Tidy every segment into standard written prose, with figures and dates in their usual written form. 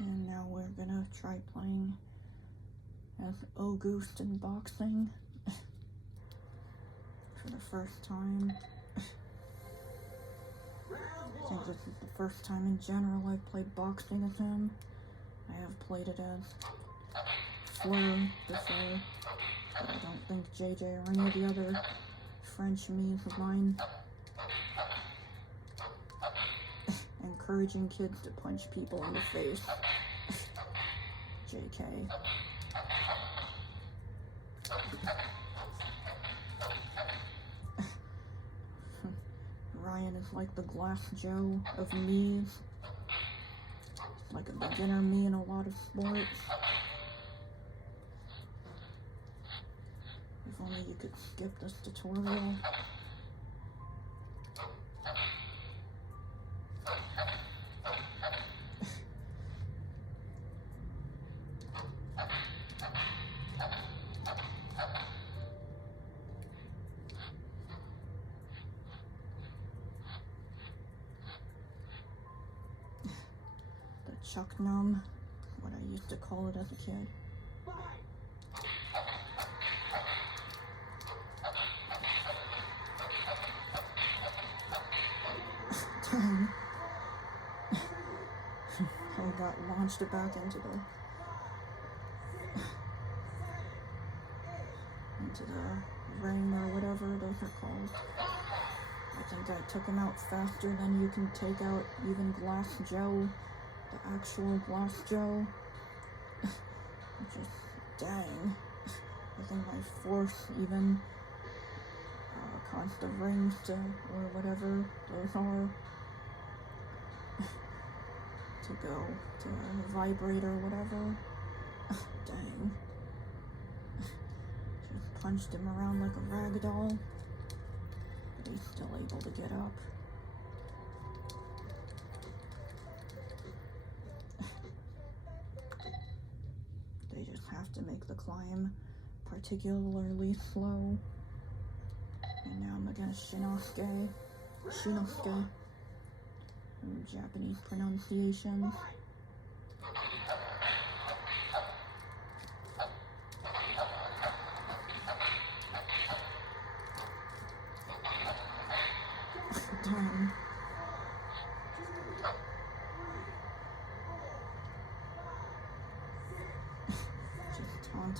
And now we're gonna try playing as Auguste in boxing for the first time. I think this is the first time in general I've played boxing as him. I have played it as Fleur before, but I don't think JJ or any of the other French me's of mine encouraging kids to punch people in the face. JK. Ryan is like the Glass Joe of me's. Like a beginner me in a lot of sports. If only you could skip this tutorial. Chuck numb, what I used to call it as a kid. Dang. I got launched back into the ring or whatever those are called. I think I took him out faster than you can take out even Glass Joe. The actual Glass Joe. Just dang. I think my fourth even caused the rings to, or whatever those are, to go to vibrate or whatever. Dang. Just punched him around like a rag doll. But he's still able to get up. To make the climb particularly slow. And now I'm against Shinosuke, Japanese pronunciation. Dang.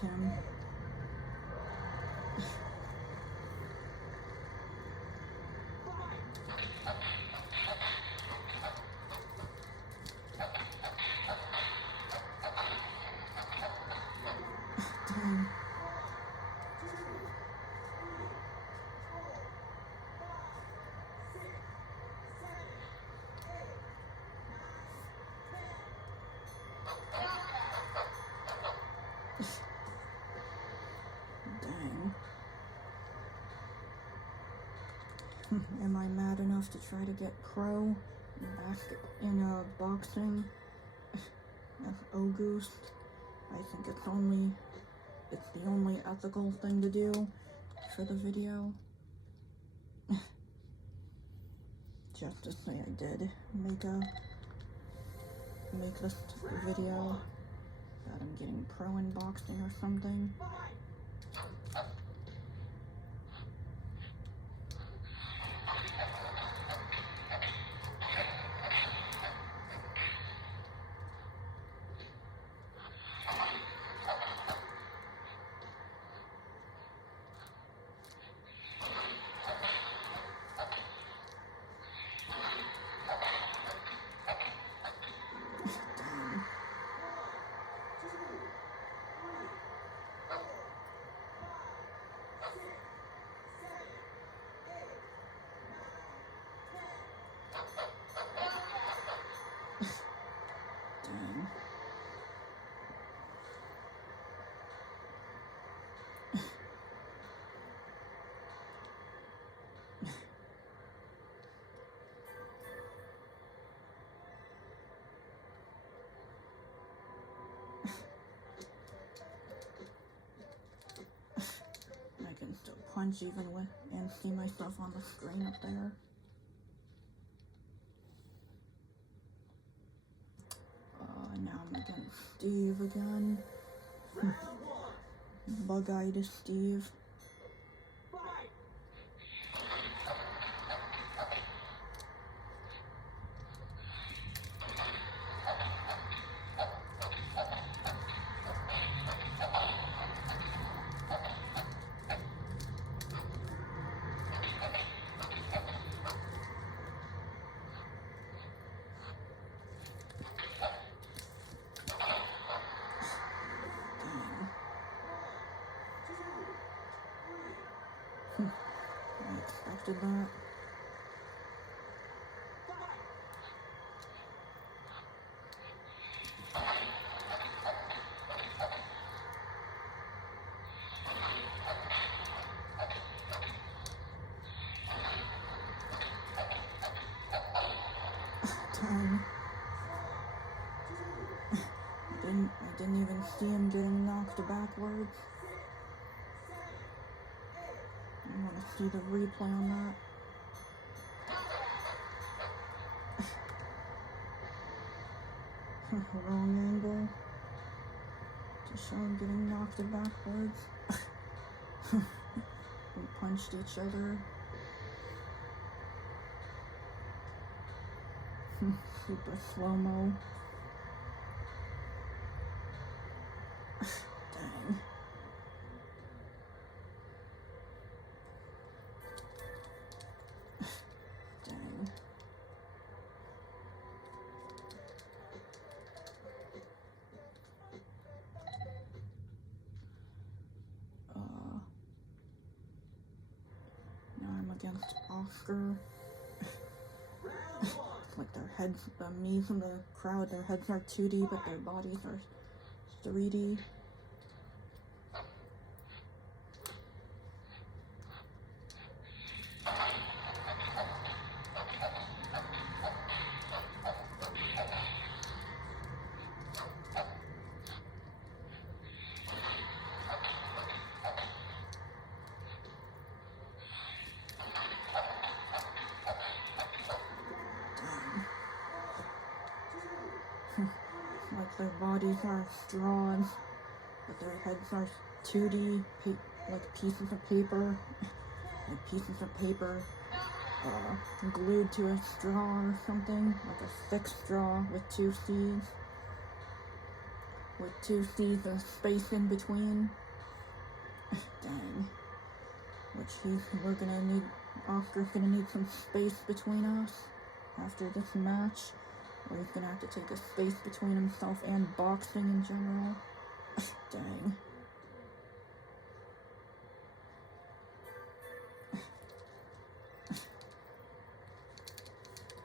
Him. Dang. Am I mad enough to try to get pro in boxing as Auguste? I think it's the only ethical thing to do for the video. Just to say I did make this video that I'm getting pro in boxing or something. Punch even with and see myself on the screen up there. Now I'm Steve again. Bug-eyed Steve. I expected that. Dang. I didn't even see him getting knocked backwards. I want to see the replay on that. Wrong angle. To show him getting knocked backwards. We punched each other. Super slow-mo. Dang. Dang. Now I'm against Oscar. Like their heads, the me from the crowd, their heads are 2D, but their bodies are 3D. Like their bodies are straws, but their heads are 2D, like pieces of paper, glued to a straw or something, like a thick straw with two C's, and space in between. Dang. Oscar's gonna need some space between us after this match. Or he's gonna have to take a space between himself and boxing in general. Dang.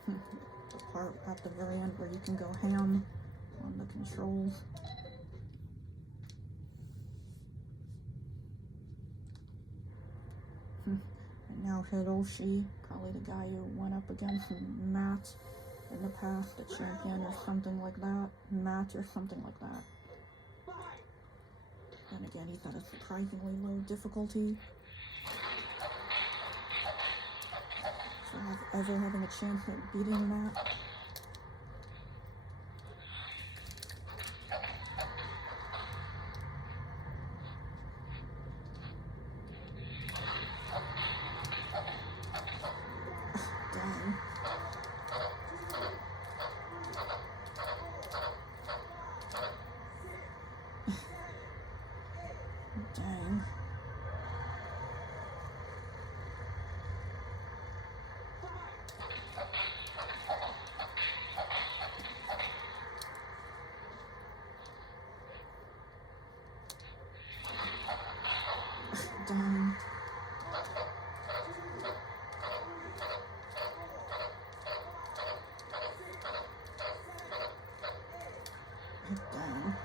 The part at the very end where you can go ham on the controls. And now Hiroshi, probably the guy who went up against Matt in the past, the champion or something like that. Match or something like that. And again, he's at a surprisingly low difficulty. For ever having a chance at beating Matt. Dang. Dang. Dang. Dang.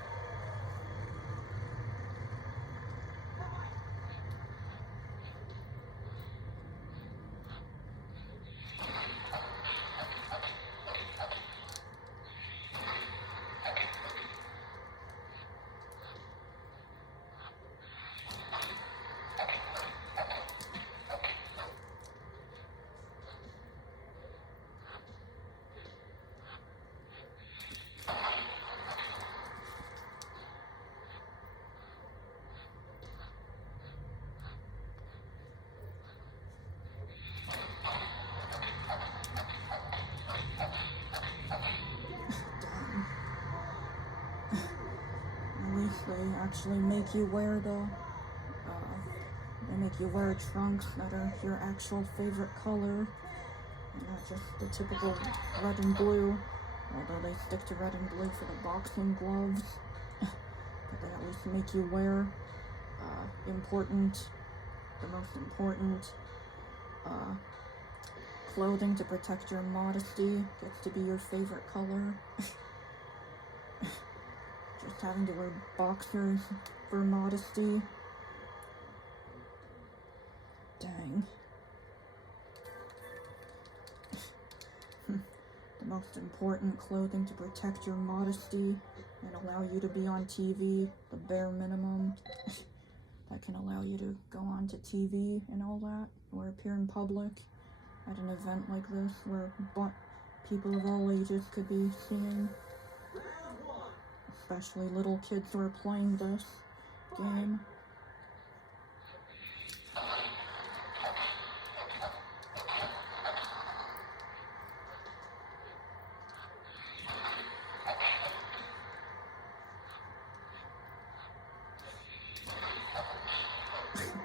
They actually make you wear they make you wear trunks that are your actual favorite color, and not just the typical red and blue, although they stick to red and blue for the boxing gloves. But they at least make you wear the most important clothing to protect your modesty gets to be your favorite color. Just having to wear boxers for modesty. Dang. The most important clothing to protect your modesty and allow you to be on TV, the bare minimum. That can allow you to go on to TV and all that, or appear in public at an event like this where people of all ages could be seeing, especially little kids who are playing this game.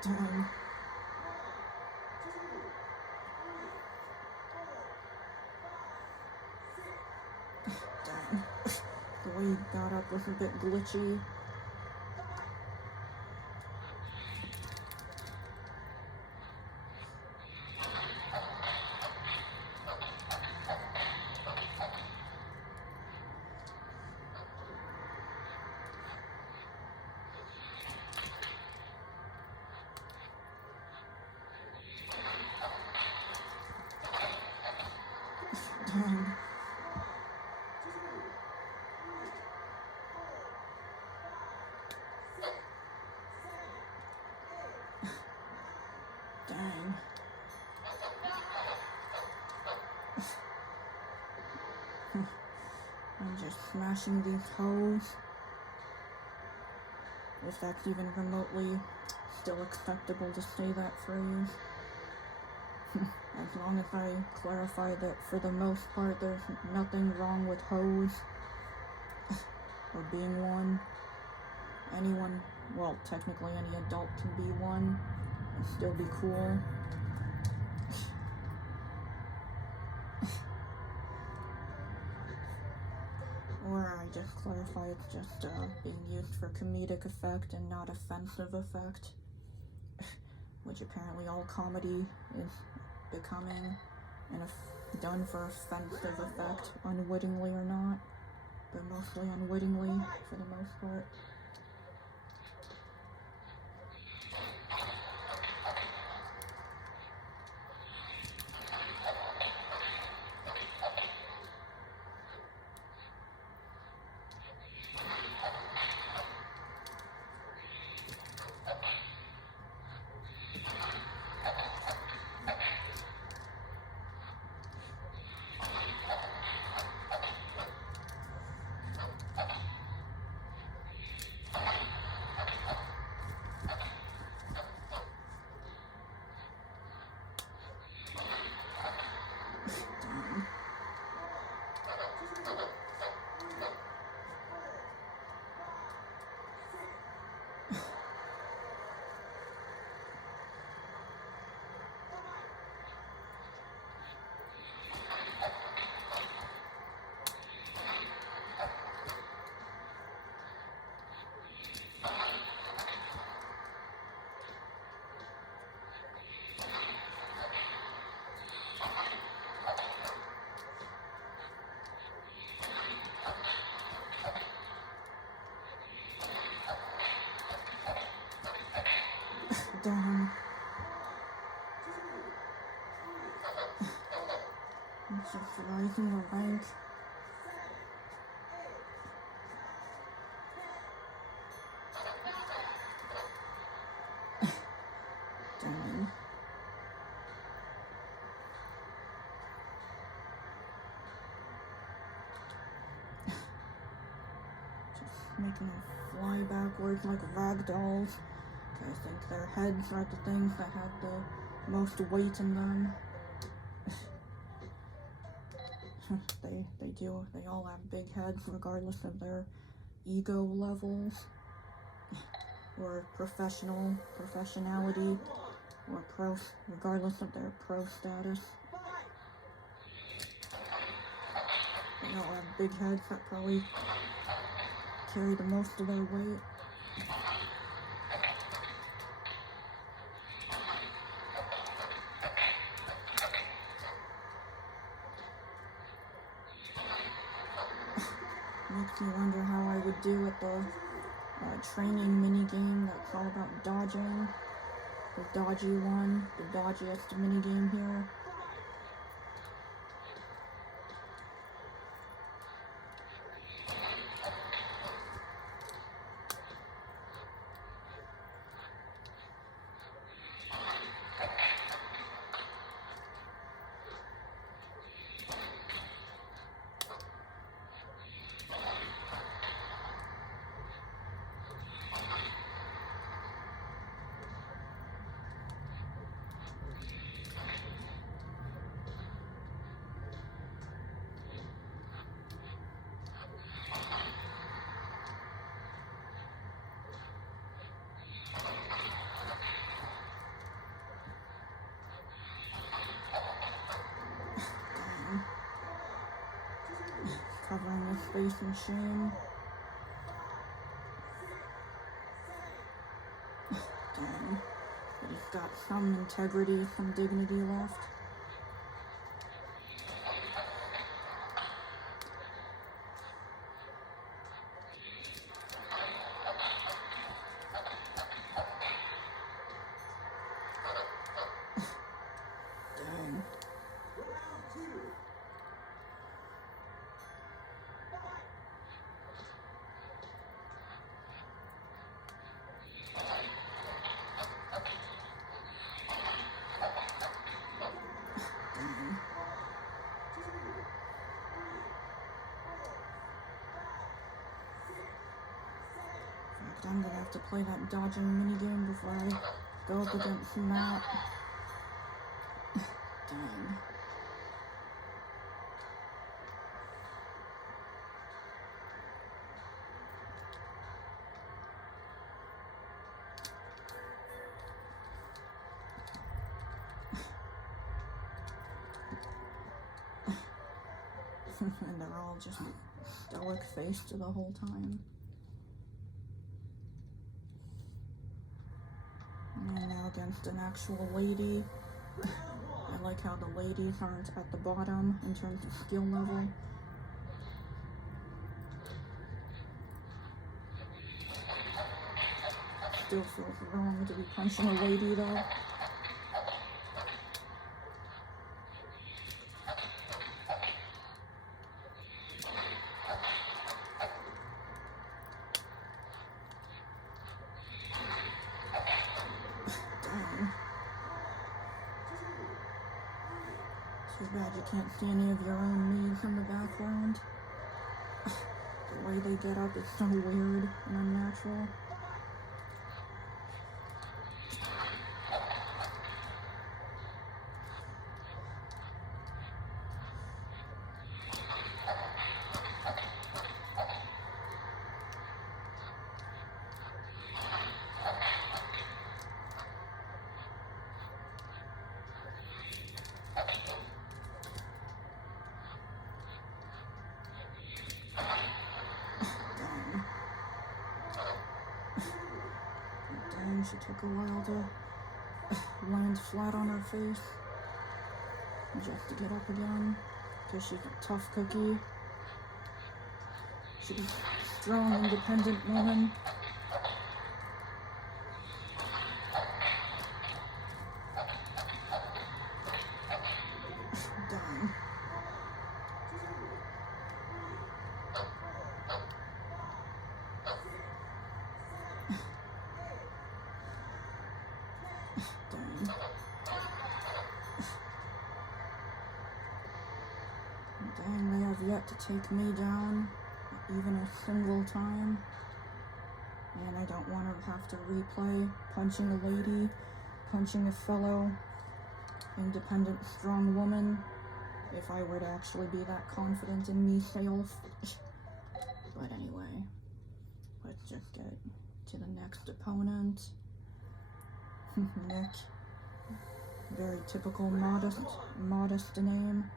Dang. Dang. The way he got up was a bit glitchy. Dang. Dang. I'm just smashing these hoes. If that's even remotely still acceptable to say that phrase. As long as I clarify that for the most part there's nothing wrong with hoes or being one. Anyone, well, technically any adult can be one and still be cool. Or I just clarify it's just being used for comedic effect and not offensive effect, which apparently all comedy is becoming, and done for offensive effect, unwittingly or not, but mostly unwittingly for the most part. Damn. It's just rising the rank. Dang. Just making them fly backwards like rag dolls. I think their heads are the things that have the most weight in them. They all have big heads regardless of their ego levels. or professionality, or regardless of their pro status. They all have big heads that probably carry the most of their weight. Makes me wonder how I would do at the training minigame that's all about dodging. The dodgy one, the dodgiest minigame here. Covering his face in shame. Dang. But he's got some integrity, some dignity left. Dang. I'm gonna have to play that dodging minigame before I go up against Matt. Dang. And they're all just stoic-faced the whole time. And now against an actual lady. I like how the ladies aren't at the bottom in terms of skill level. Still feels wrong to be punching a lady though. Too bad you can't see any of your own knees in the background. The way they get up is so weird and unnatural. She took a while to land flat on her face just to get up again, because she's a tough cookie. She's a strong, independent woman. Dang. Dang, they have yet to take me down, even a single time. And I don't want to have to replay punching a lady, punching a fellow independent, strong woman, if I were to actually be that confident in myself. But anyway, let's just get to the next opponent. Nick. Very typical modest name.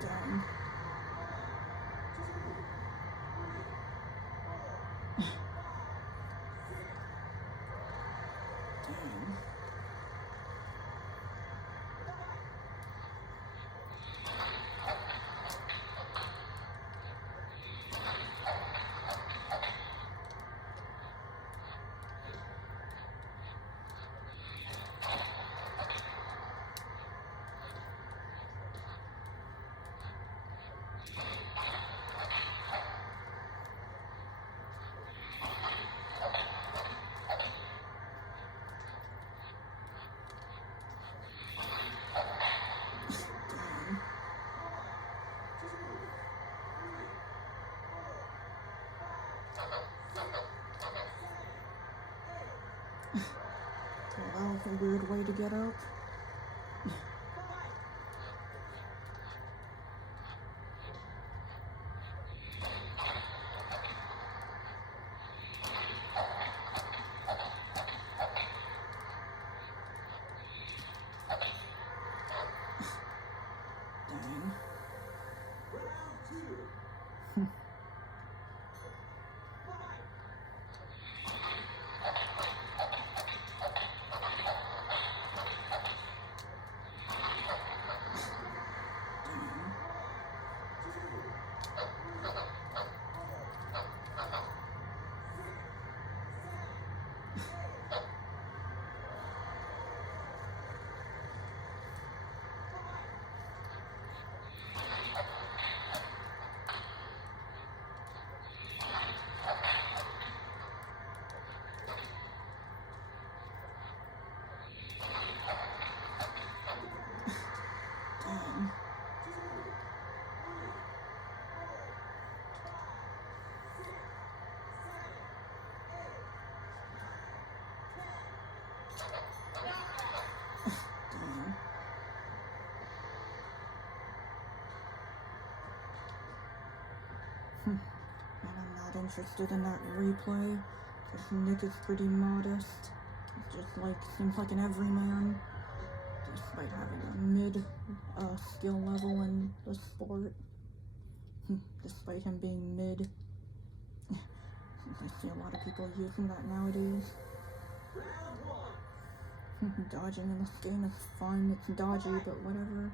Dang. Dang. Well, that was a weird way to get up. Dang. Dang. Dang. And I'm not interested in that replay, because Nick is pretty modest. Seems like an everyman, despite having a mid skill level in the sport. Despite him being mid. I see a lot of people using that nowadays. Dodging in this game is fun, it's dodgy, but whatever.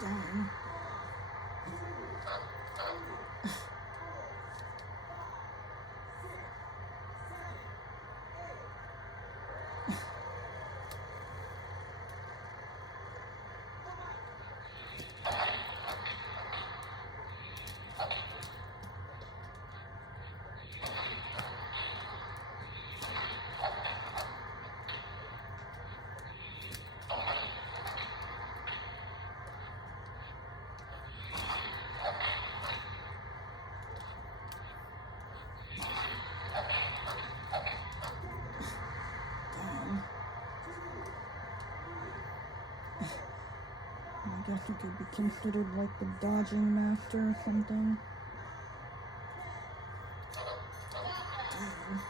Dang. guess it could be considered like the dodging master or something. Dang.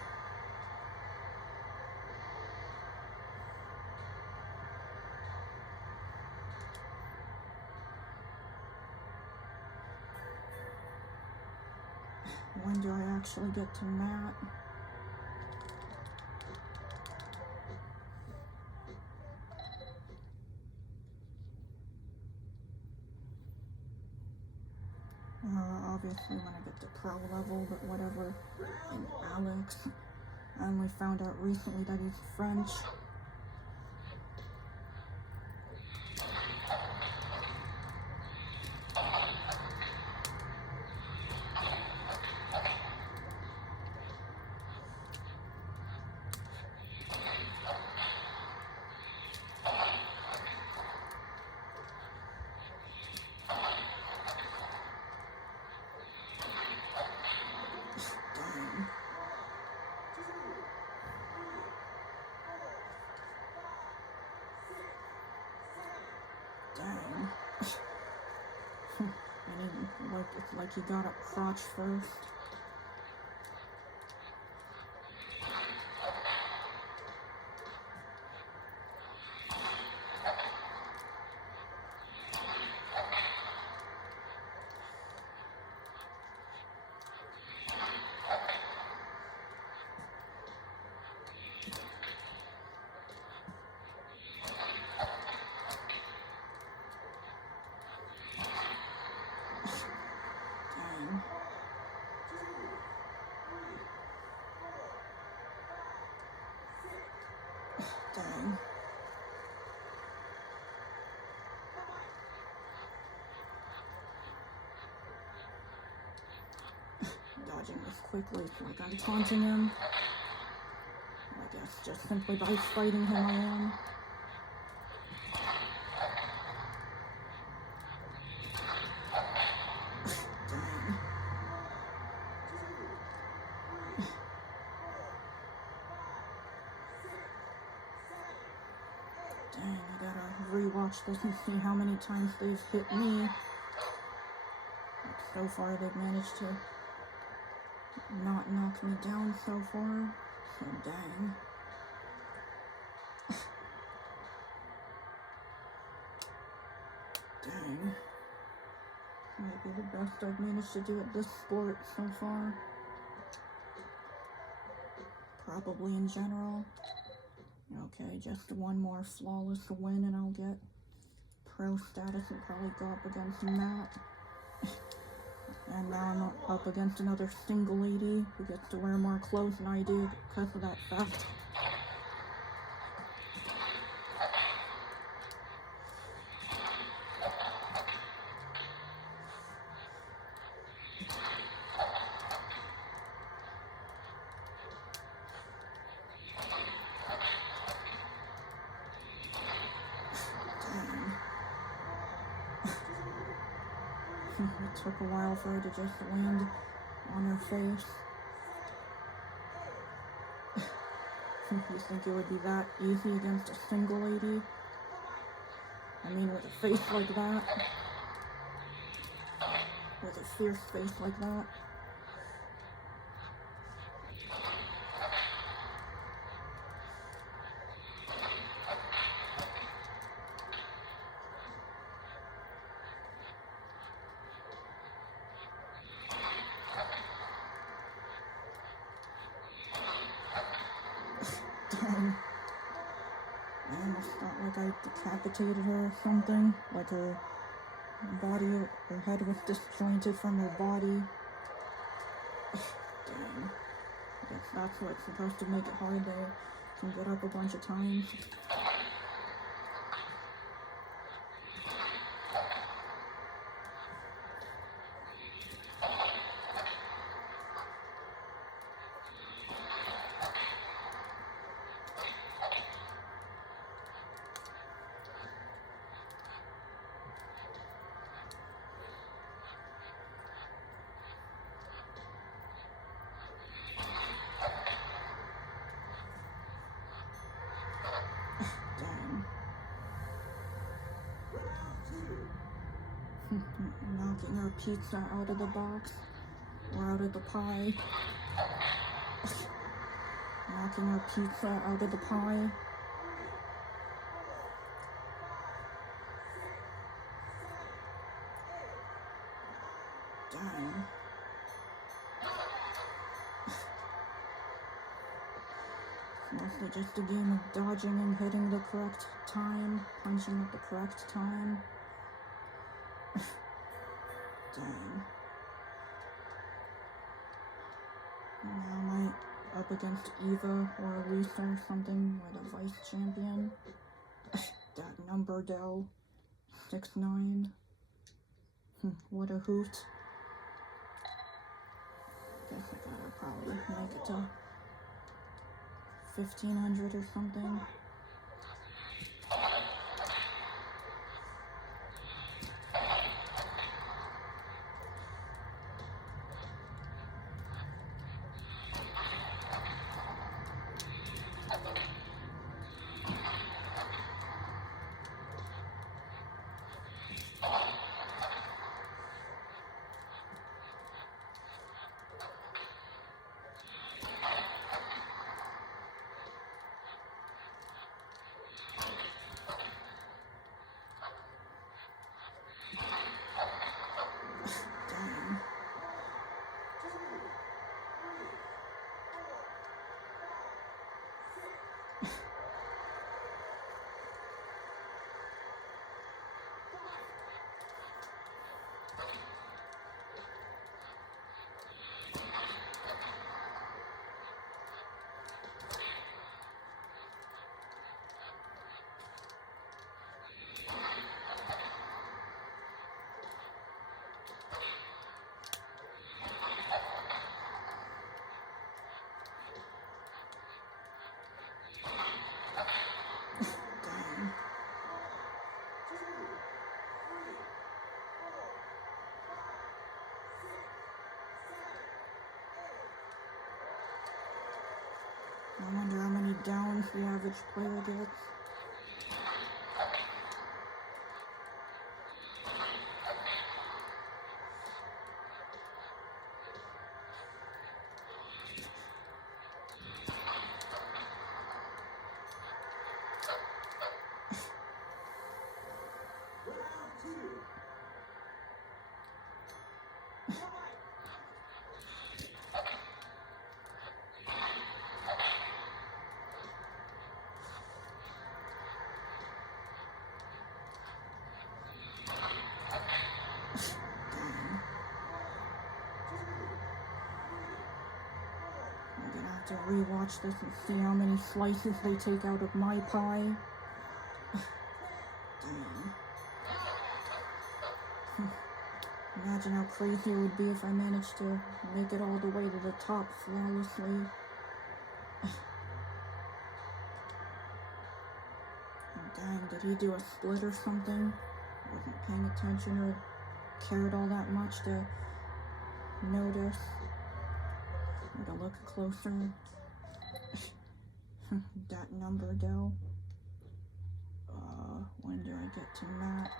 When do I actually get to Matt? Obviously when I get to pro level, but whatever. And Alex, I only found out recently that he's French. Dang. It's like he got up crotch first. Dang. Dodging this quickly, like I'm taunting him. I guess just simply by fighting him I am. Dang. Dang, I gotta rewatch this and see how many times they've hit me. Like, so far they've managed to not knock me down so far. So dang. Dang. Might be the best I've managed to do at this sport so far. Probably in general. Okay, just one more flawless win and I'll get pro status and probably go up against Matt. And now I'm up against another single lady who gets to wear more clothes than I do because of that fact. It took a while for her to just land on her face. You think it would be that easy against a single lady? I mean, with a face like that. With a fierce face like that. Dang. I almost felt like I decapitated her or something. Like her body, her head was disjointed from her body. Dang. I guess that's what's supposed to make it hard. They can get up a bunch of times. knocking our pizza out of the box, or out of the pie. Knocking our pizza out of the pie. Dang. Mostly just a game of dodging and hitting the correct time, punching at the correct time. Dang. Now am I up against Eva or Lisa or something, or the vice champion? That number though. 6'9". What a hoot. Guess I gotta probably make it to 1500 or something. I wonder how many downs the average player gets. To rewatch this and see how many slices they take out of my pie. Imagine how crazy it would be if I managed to make it all the way to the top flawlessly. Dang, did he do a split or something? Wasn't paying attention or cared all that much to notice. To look closer. That number though. When do I get to that?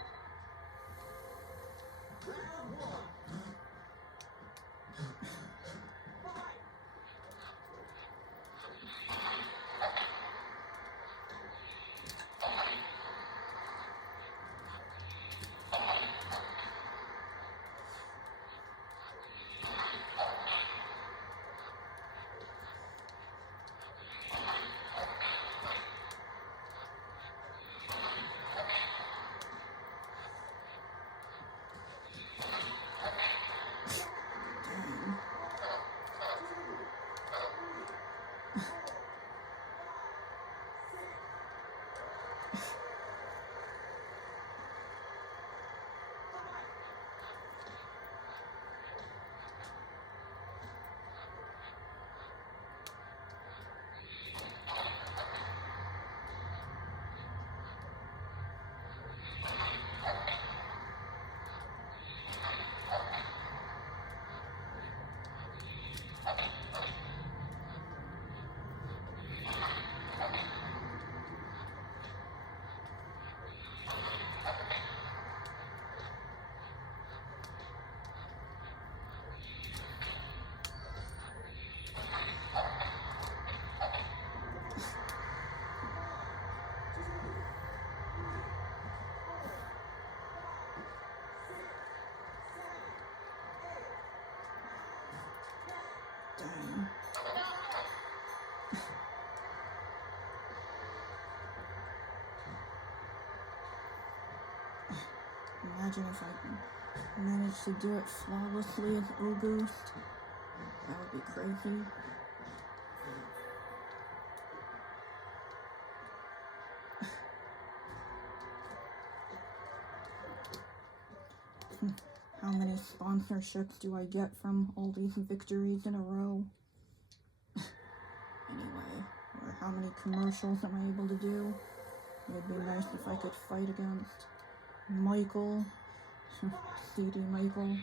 Imagine if I managed to do it flawlessly as Auguste. That would be crazy. How many sponsorships do I get from all these victories in a row? Anyway, or how many commercials am I able to do? It would be nice if I could fight against Michael, CD Michael.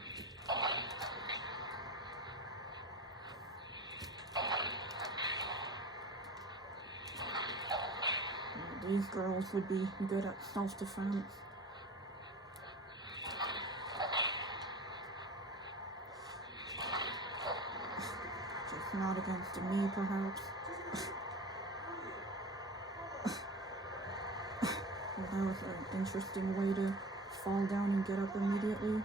These girls would be good at self-defense. Just not against me, perhaps. Well, that was an interesting way to fall down and get up immediately.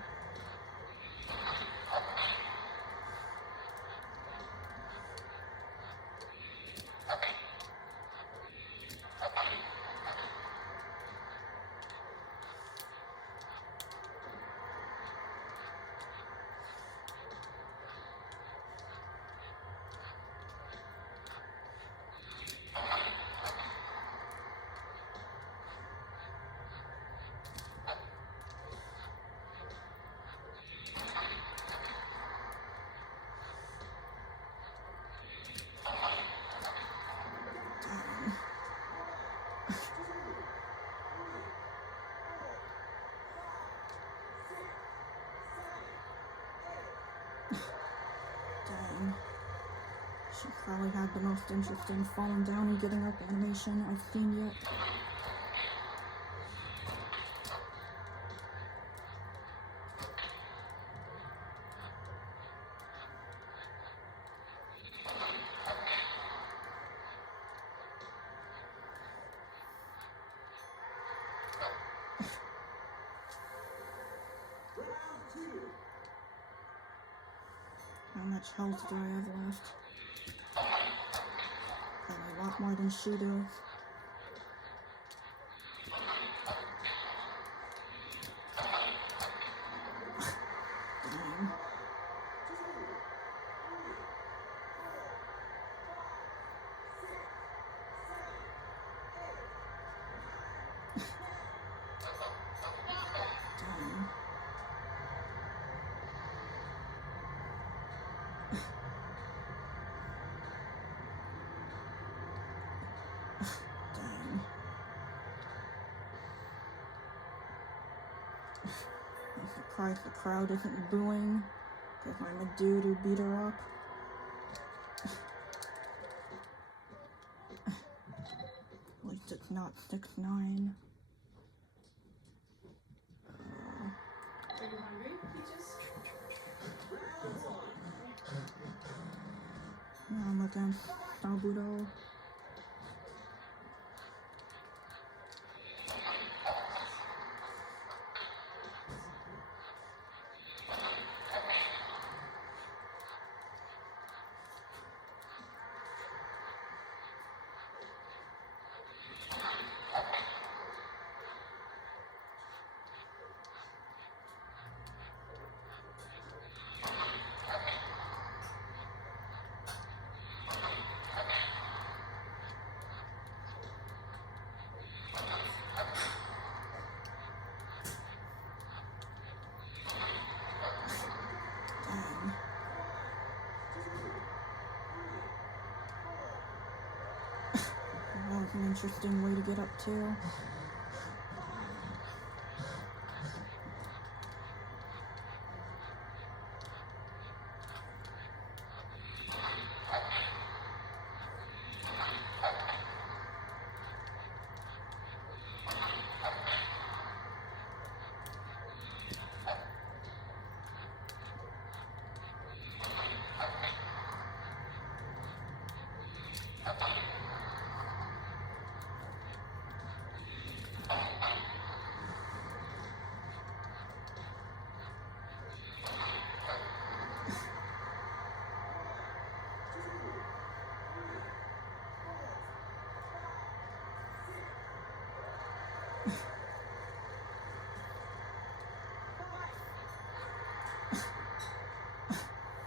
Dang. She probably had the most interesting falling down and getting up animation I've seen yet. How much health do I have left? Probably a lot more than she does. Dang. Dang. Dang. I'm surprised the crowd isn't booing because I'm a dude who beat her up. At least it's not 6'9". Now I'm against Sabuto. Dang. That was an interesting way to get up too.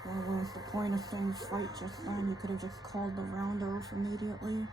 what was the point of saying fight just then? You could have just called the round off immediately.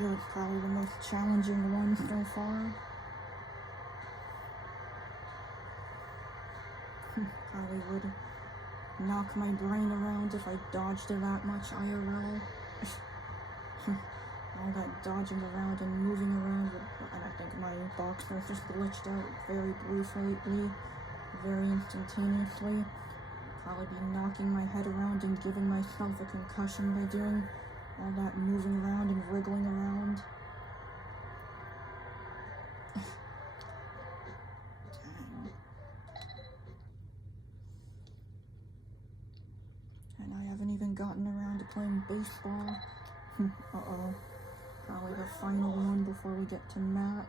It was probably the most challenging one so far. Probably would knock my brain around if I dodged it that much IRL. All that dodging around and moving around, and I think my boxer just glitched out very briefly, very instantaneously. Probably be knocking my head around and giving myself a concussion by doing all that moving around and wriggling around. Dang. And I haven't even gotten around to playing baseball. Uh-oh. Probably the final one before we get to Matt.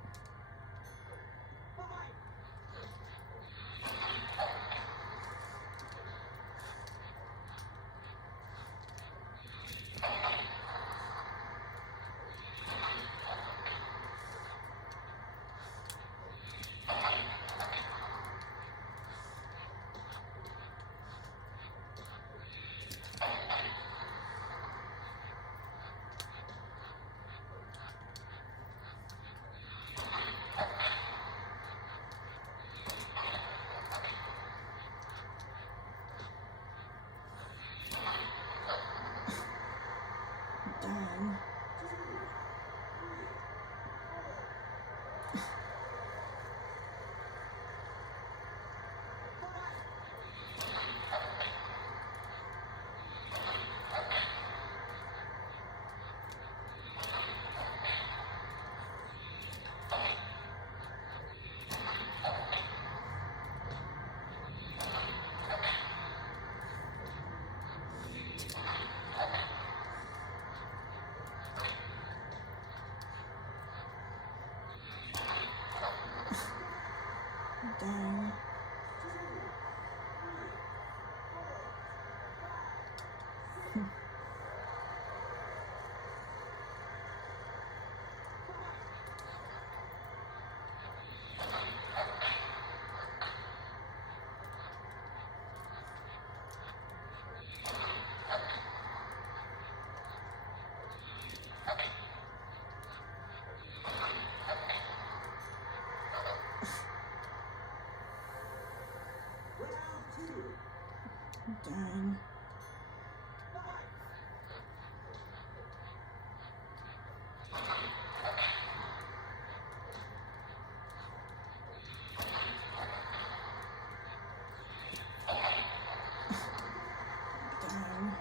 Dang. Dang. Dang. Dang.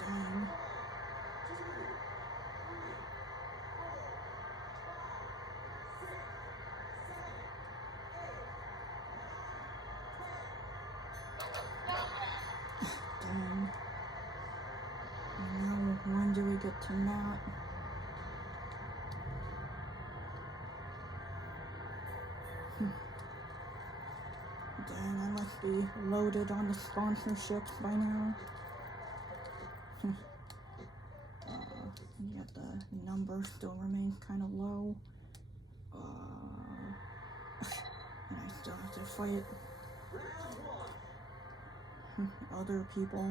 Dang. Dang. Now, when do we get to Matt? Dang, I must be loaded on the sponsorships by now. Yet the number still remains kind of low. And I still have to fight other people.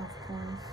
Of course.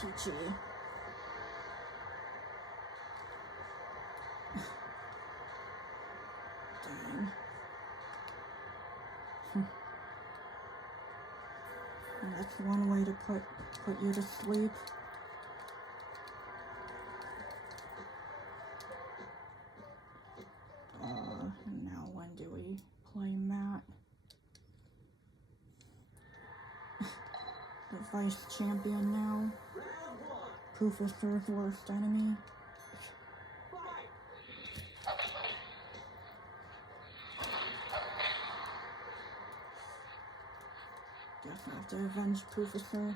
Peachy. Dang. And that's one way to put you to sleep. Now when do we play Matt? The vice champion now. Professor's worst enemy. Guess I have to avenge Professor.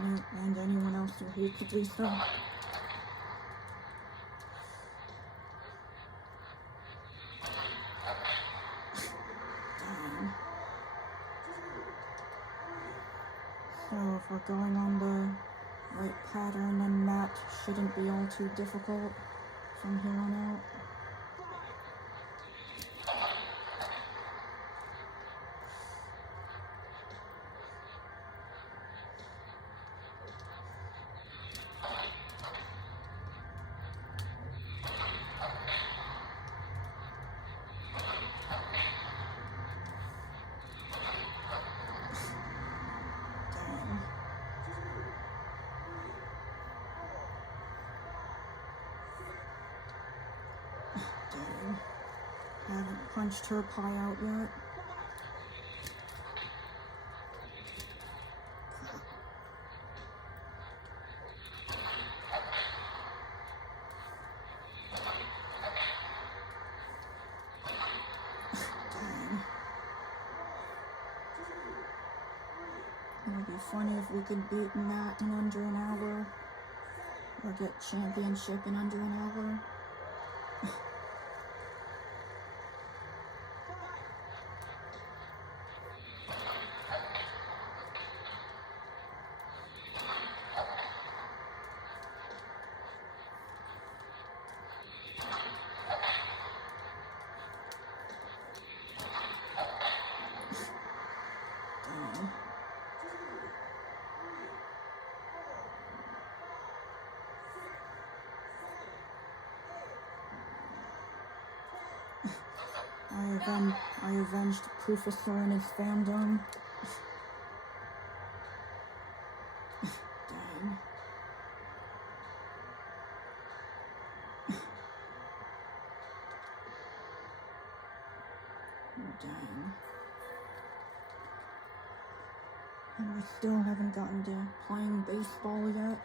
And anyone else who hates Lisa. So if we're going on the right pattern, then Matt shouldn't be all too difficult from here on out. I haven't punched her pie out yet. Dang. It would be funny if we could beat Matt in under an hour. Or get championship in under an hour. I avenged Professor and his fandom. Dang. Dang. And I still haven't gotten to playing baseball yet.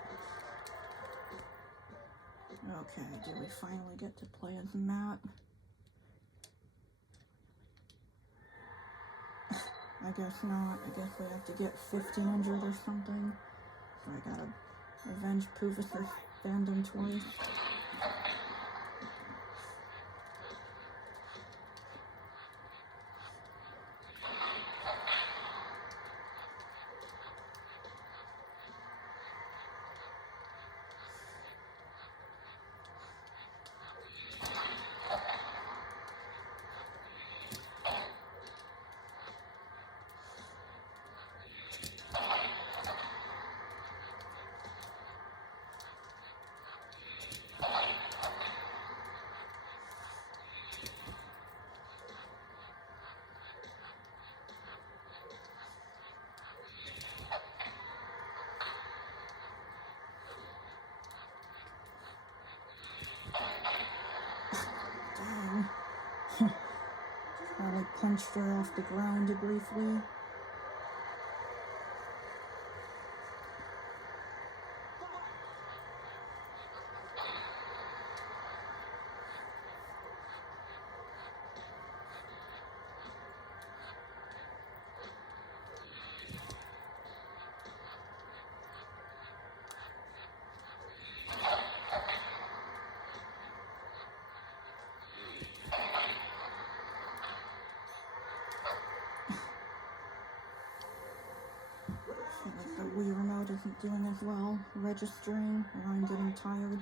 Okay, do we finally get to play as Matt? I guess not. I guess we have to get 1,500 or something. So I gotta avenge Professor fandom twice. Dang. I like punched her off the ground briefly. Like the Wii remote isn't doing as well registering, or I'm getting tired.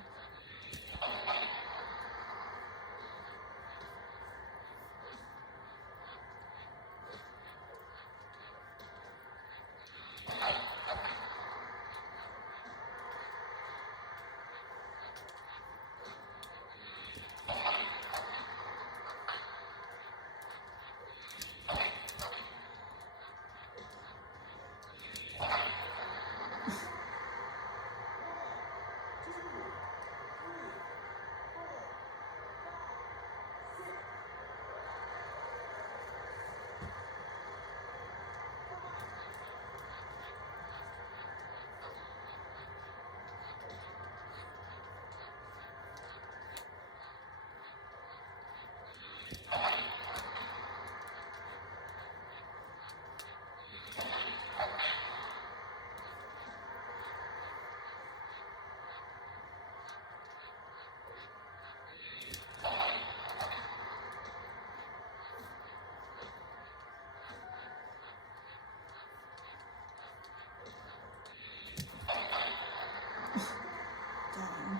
Dang.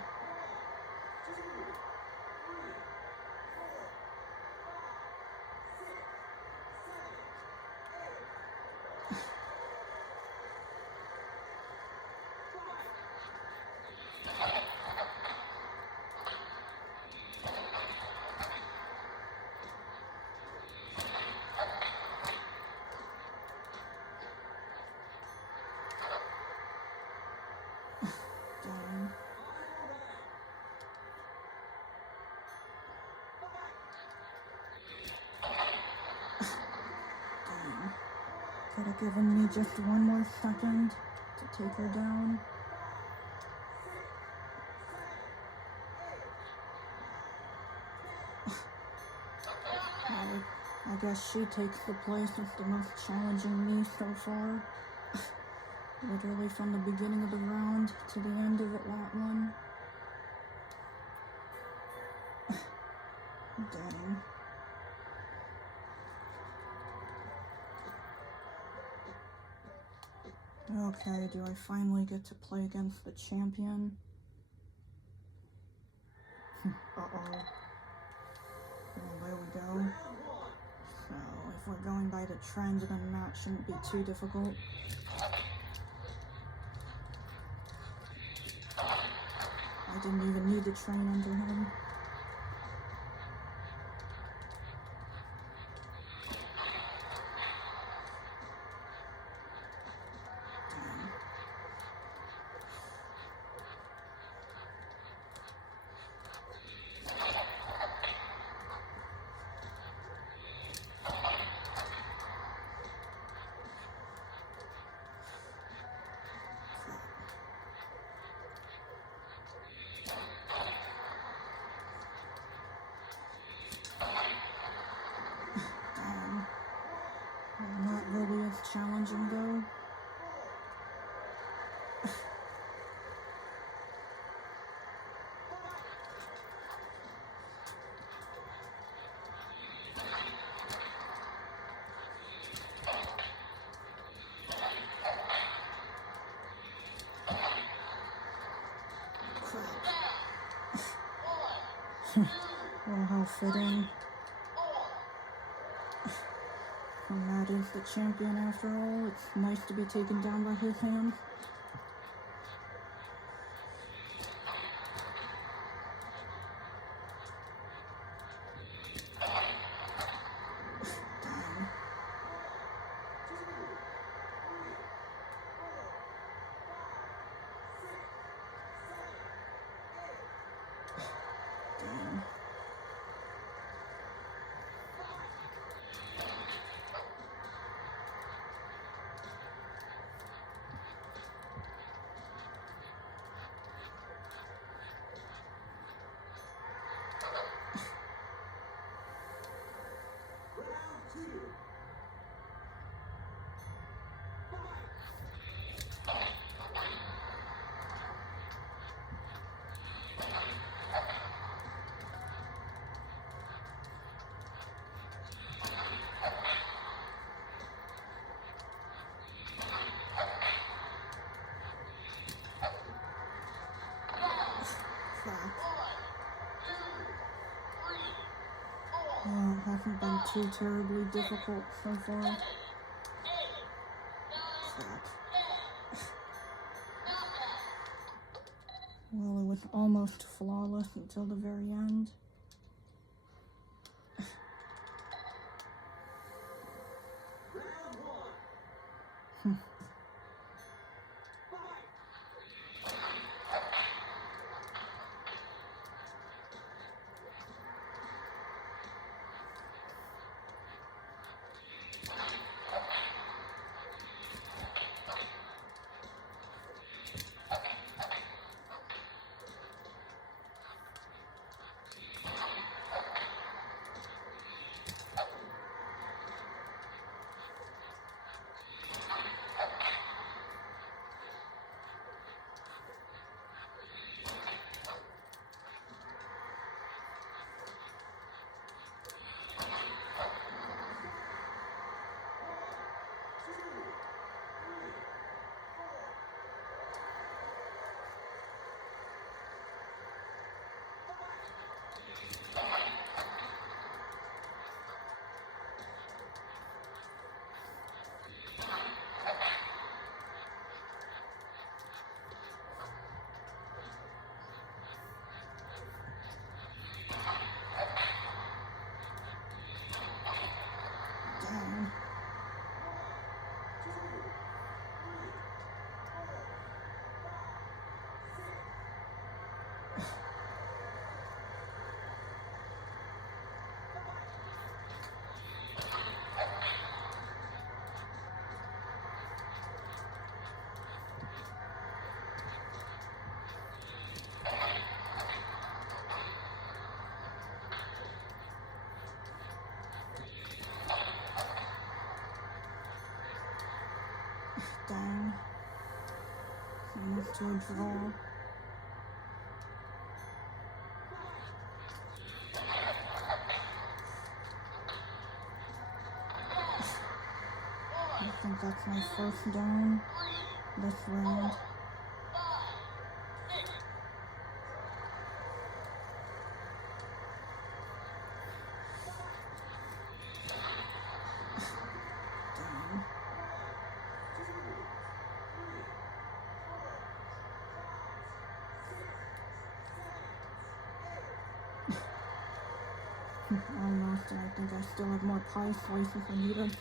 Dang. Dang. Could have given me just one more second to take her down. I guess she takes the place of the most challenging me so far. Literally from the beginning of the round to the end of it, that one. Dang. Okay, do I finally get to play against the champion? Uh-oh. Well, there we go. So, if we're going by the trend, then that shouldn't be too difficult. I didn't even need to train under him. engine go? Well, how fitting. And Matt is the champion after all. It's nice to be taken down by his hands. Dang. Dang. It hasn't been too terribly difficult so far. Crap. Well, it was almost flawless until the very end. Dang. Dang. Almost to a draw. I think that's my first down this round. Almost, and I think I still have more pie slices I needed.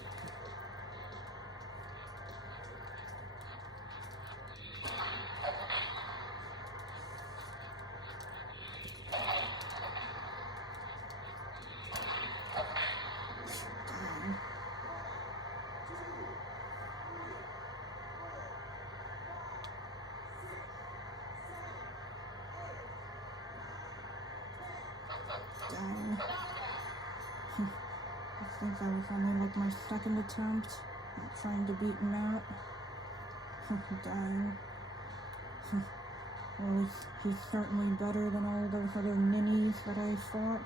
Dang. Dang. I think that was only like my second attempt. Not trying to beat Matt. Dang. Well, he's certainly better than all those other ninnies that I fought.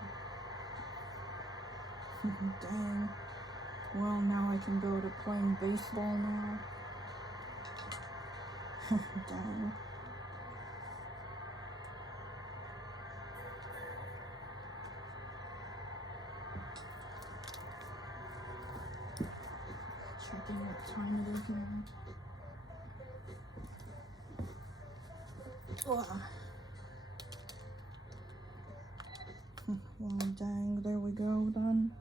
Dang. Well, now I can go to playing baseball now. Dang. Checking what time it is now. Ugh. Well, dang, there we go then.